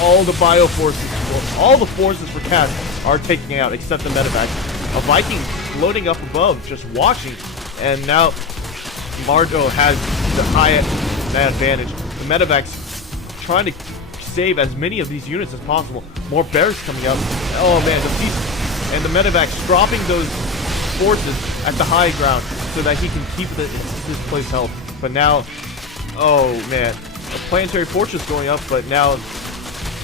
all the bio forces, well, all the forces for Cat are taking out except the medevac. A Viking floating up above, just watching, and now Mardow has the high advantage. The medevac's trying to save as many of these units as possible. More barracks coming out. Oh man, the piece and the medevac's dropping those forces at the high ground so that he can keep his place health. But now, oh man, a planetary fortress going up, but now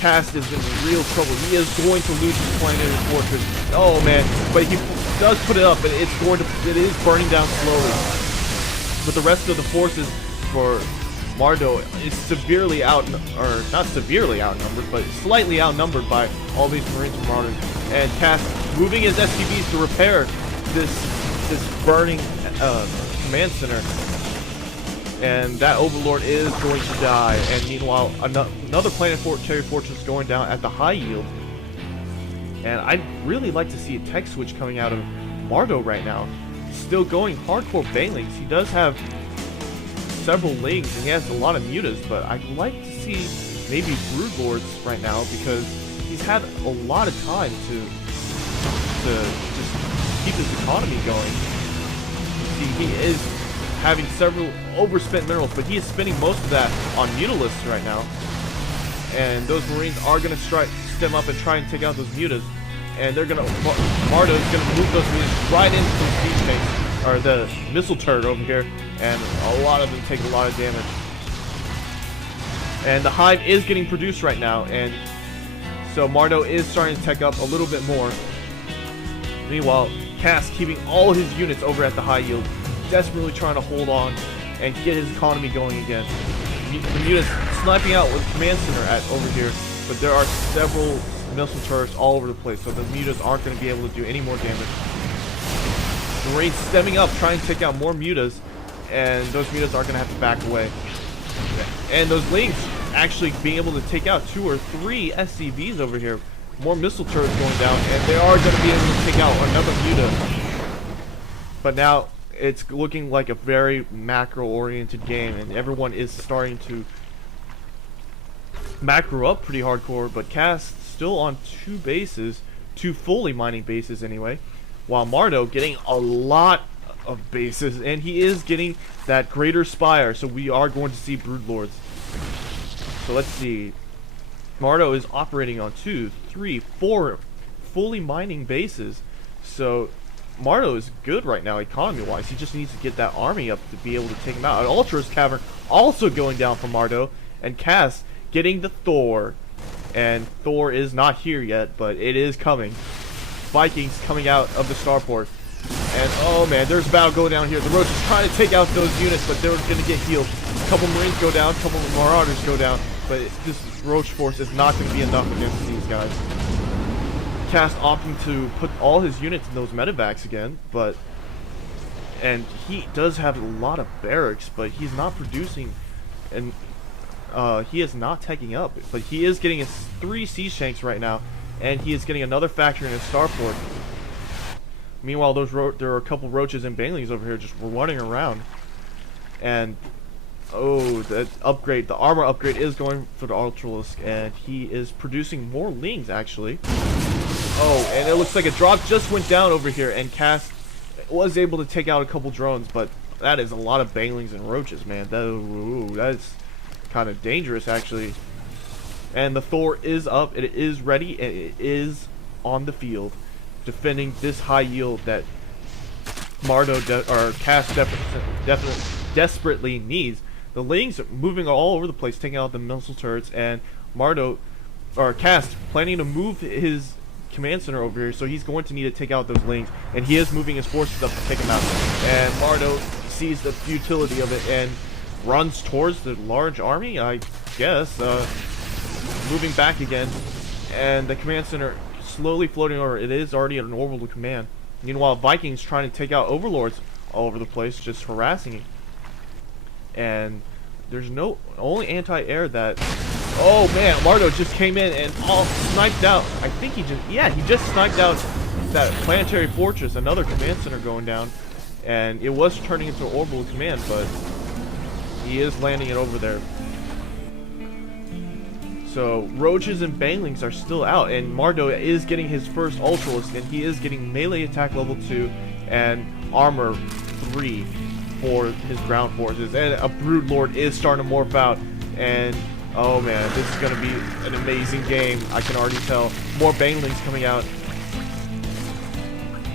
Cast is in real trouble. He is going to lose his planetary fortress. Oh man, but he does put it up, but it is burning down slowly. But the rest of the forces for Mardow is severely not severely outnumbered, but slightly outnumbered by all these Marines from Mardow. And Cast moving his SCVs to repair this burning command center. And that Overlord is going to die. And meanwhile, another planetary fortress going down at the high yield. And I'd really like to see a tech switch coming out of Mardow right now. Still going hardcore banelings. He does have several lings and he has a lot of mutas, but I'd like to see maybe Broodlords right now because he's had a lot of time to just keep his economy going. See, he is having several overspent minerals, but he is spending most of that on Mutalisks right now. And those Marines are going to stem up and try and take out those mutas. And they're going to, Mardow is going to move those Marines right into the siege tanks, or the missile turret over here. And a lot of them take a lot of damage. And the hive is getting produced right now. And so Mardow is starting to tech up a little bit more. Meanwhile, Cass keeping all his units over at the high yield, desperately trying to hold on and get his economy going again. The mutas sniping out with command center over here, but there are several missile turrets all over the place, so the mutas aren't going to be able to do any more damage. The Marines stemming up, trying to take out more mutas, and those mutas are going to have to back away. And those lings actually being able to take out 2 or 3 SCVs over here. More missile turrets going down, and they are going to be able to take out another muta. But now it's looking like a very macro-oriented game, and everyone is starting to macro up pretty hardcore, but Cass still on 2 bases, 2 fully mining bases anyway, while Mardow getting a lot of bases, and he is getting that greater spire, so we are going to see Broodlords. So let's see. Mardow is operating on 2, 3, 4 fully mining bases, so Mardow is good right now economy-wise. He just needs to get that army up to be able to take him out. An Ultros Cavern also going down for Mardow, and Cass getting the Thor. And Thor is not here yet, but it is coming. Vikings coming out of the starport. And oh man, there's a battle going down here. The Roach is trying to take out those units, but they're going to get healed. A couple Marines go down, a couple Marauders go down, but this Roach force is not going to be enough against these guys. Cass opting to put all his units in those medevacs again, and he does have a lot of barracks, but he's not producing, and he is not teching up. But he is getting his 3 siege tanks right now, and he is getting another factory in his starport. Meanwhile, there are a couple roaches and banelings over here just running around, and oh, the upgrade, the armor upgrade is going for the Ultralisk, and he is producing more lings actually. Oh, and it looks like a drop just went down over here, and Cass was able to take out a couple drones, but that is a lot of banelings and roaches, man. That's kind of dangerous, actually. And the Thor is up, it is ready, and it is on the field, defending this high yield that Mardow or Cass desperately needs. The lings are moving all over the place, taking out the missile turrets, and Mardow or Cass planning to move his command center over here, so he's going to need to take out those lings, and he is moving his forces up to take them out. And Mardow sees the futility of it and runs towards the large army, I guess, moving back again, and the command center slowly floating over. It is already an orbital command. Meanwhile, Vikings trying to take out overlords all over the place, just harassing it. And there's no only anti-air that. Oh man, Mardow just came in and all sniped out. I think he just sniped out that planetary fortress, another command center going down, and it was turning into an orbital command, but he is landing it over there. So Roaches and Banglings are still out, and Mardow is getting his first Ultralist, and he is getting melee attack level 2 and armor 3 for his ground forces. And a Broodlord is starting to morph out, and oh man, this is going to be an amazing game. I can already tell. More Banglings coming out,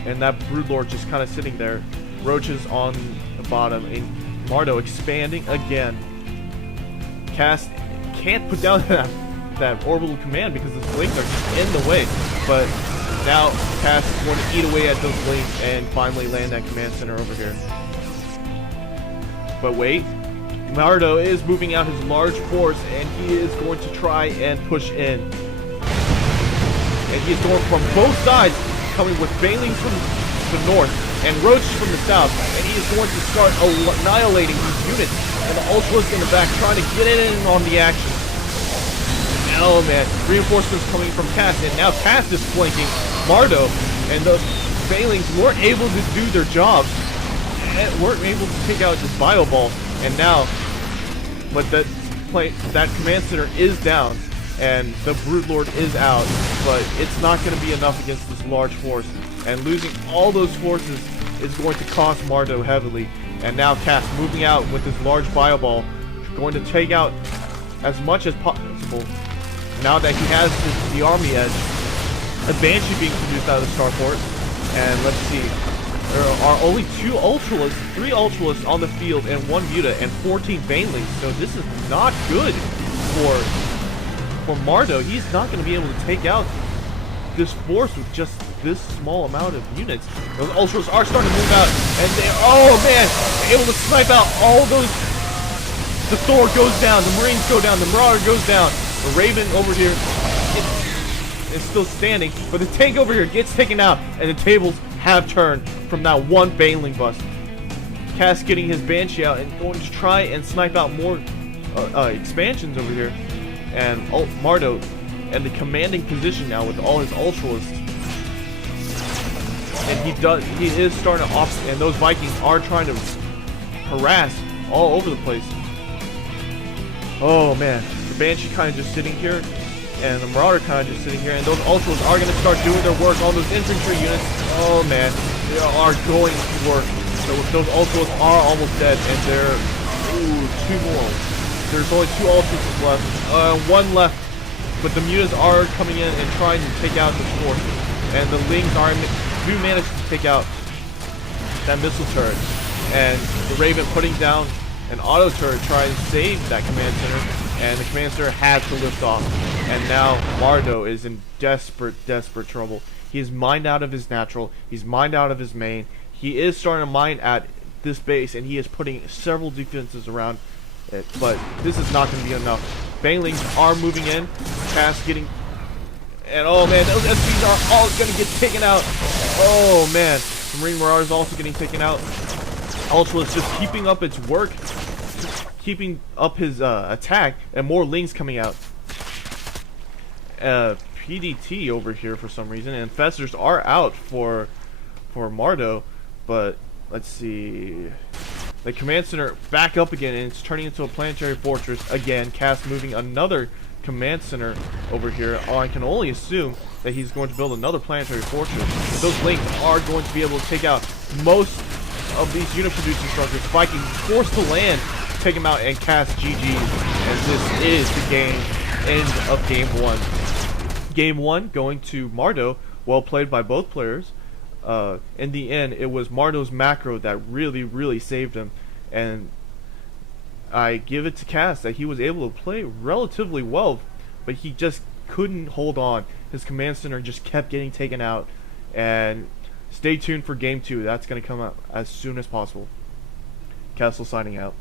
and that Broodlord just kind of sitting there. Roaches on the bottom, and Mardow expanding again. Cast can't put down that orbital command because his links are just in the way. But now Cass is going to eat away at those links and finally land that command center over here. But wait, Mardow is moving out his large force, and he is going to try and push in. And he's going from both sides, coming with Banglings from the north and Roaches from the south, and he is going to start annihilating these units. And the Ultralist in the back trying to get in on the action. Oh man, reinforcements coming from Cass, and now Cass is flanking Mardow, and those Banglings weren't able to do their jobs, and weren't able to take out this Bio Ball, and now, but that command center is down, and the Broodlord is out, but it's not going to be enough against this large force, and losing all those forces is going to cost Mardow heavily. And now Cass moving out with his large Bio Ball, going to take out as much as possible. Now that he has the army edge, a Banshee being produced out of the starport, and let's see, there are only 3 Ultralists on the field, and 1 Muta, and 14 Banelings. So this is not good for Mardow. He's not going to be able to take out this force with just this small amount of units. Those Ultras are starting to move out, and they, oh man, able to snipe out all those. The Thor goes down, the Marines go down, the Marauder goes down, the Raven over here is still standing, but the tank over here gets taken out, and the tables have turned from that one Baneling bust. Cass getting his Banshee out and going to try and snipe out more expansions over here, and Mardow in the commanding position now with all his Ultralists. And he is starting to and those Vikings are trying to harass all over the place. Oh man, the Banshee kind of just sitting here, and the Marauder kind of just sitting here, and those Ultras are going to start doing their work on those infantry units. Oh man, they are going to work. So those Ultras are almost dead, and they're 2 more. There's only 2 Ultras left, 1 left, but the Mutas are coming in and trying to take out the force, and the Lings do manage to take out that missile turret, and the Raven putting down an auto turret trying to save that command center, and the command center has to lift off. And now Mardow is in desperate trouble. He's mined out of his natural, he's mined out of his main, he is starting to mine at this base, and he is putting several defenses around it, but this is not going to be enough. Banglings are moving in, Cass getting, and oh man, those SPs are all going to get taken out. Oh man, the Marine Marauder is also getting taken out. Ultra is just keeping up its work, keeping up his attack, and more Lings coming out. PDT over here for some reason, and Infestors are out for Mardow, but let's see. The command center back up again, and it's turning into a planetary fortress again. Cass moving another command center over here. Oh, I can only assume that he's going to build another planetary fortress. But those Lings are going to be able to take out most of these unit producing structures. Vikings forced to land, take him out, and Cass GG's. And this is the end of game 1. Game 1 going to Mardow. Well played by both players. In the end, it was Mardow's macro that really saved him, and I give it to Cass that he was able to play relatively well, but he just couldn't hold on. His command center just kept getting taken out, and stay tuned for game 2. That's going to come out as soon as possible. Castle signing out.